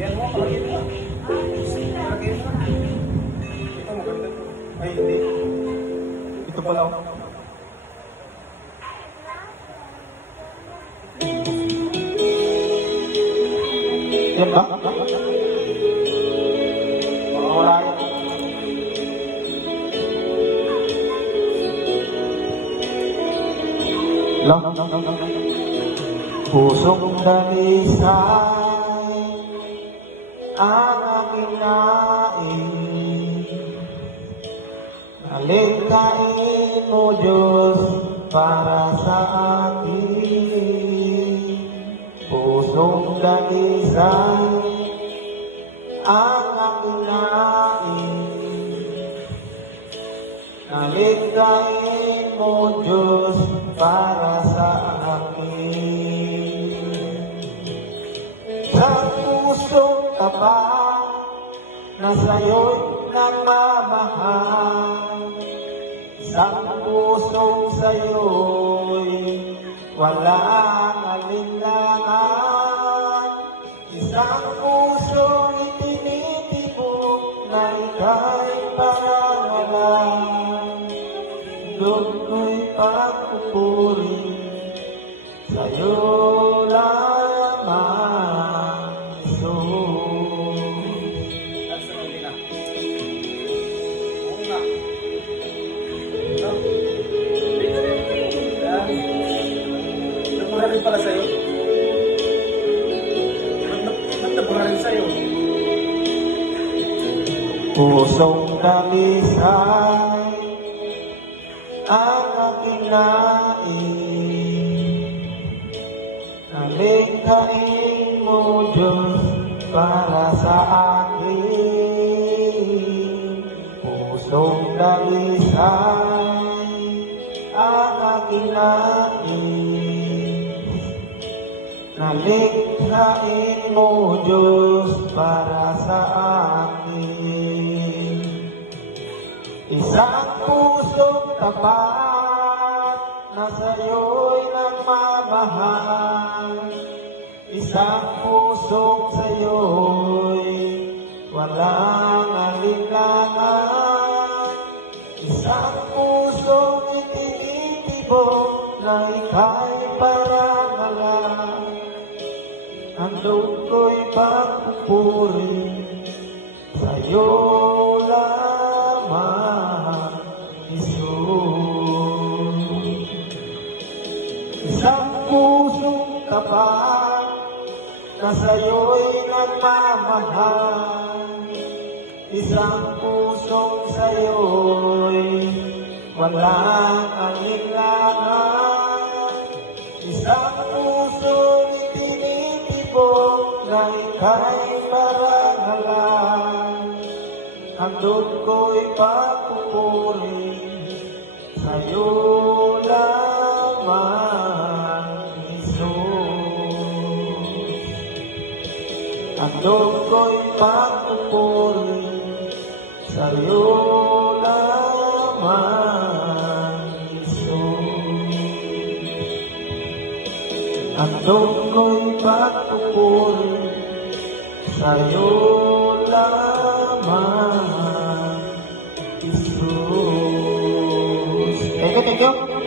Yan mo, palagay mo. Palagay mo. Ito maganda to. Ay, hindi. Ito pala ako. Yan ba? Wala yan. Lang. Pusong dalisay ang aking nais. Nalikhain mo, Diyos, para sa akin. Pusong dalisay ang aking nais. Nalikhain mo, Diyos, para sa akin. Sa pusong tapat na sa'yo'y nagmamahal, isang pusong sa'yo'y walang alinlangan, isang pusong itinitibok na ika'y parangalan. Doon ko'y pagpupuri sa'yo lamang, Jesus. At sa mga na. Oo nga. No? Nabuha rin pala sa'yo. Ba't nabuha rin sa'yo? Pusong dalisay ang aking nais. Nalikhain mo, Diyos, para sa akin. Pusong dalisay ang aking nais. Nalikhain mo, Diyos, para sa akin. Isang pusong tapat na sa'yo'y nagmamahal, isang pusong sa'yo'y walang alinlangan, isang pusong itinitibok na ika'y parangalan. Handog ko'y pagpupuri sa'yo lamang, Jesus. Isang pusong tapat na sa'yo'y nagmamahal, isang pusong sa'yo'y walang alinlangan, isang pusong itinitibok na ika'y parangalan. Handog ko'y pagpupuri sa'yo lamang, Jesus. Handog ko'y pagpupuri sa'yo lamang, Jesus. Handog ko'y pagpupuri sa'yo lamang, Jesus. Thank you, thank you.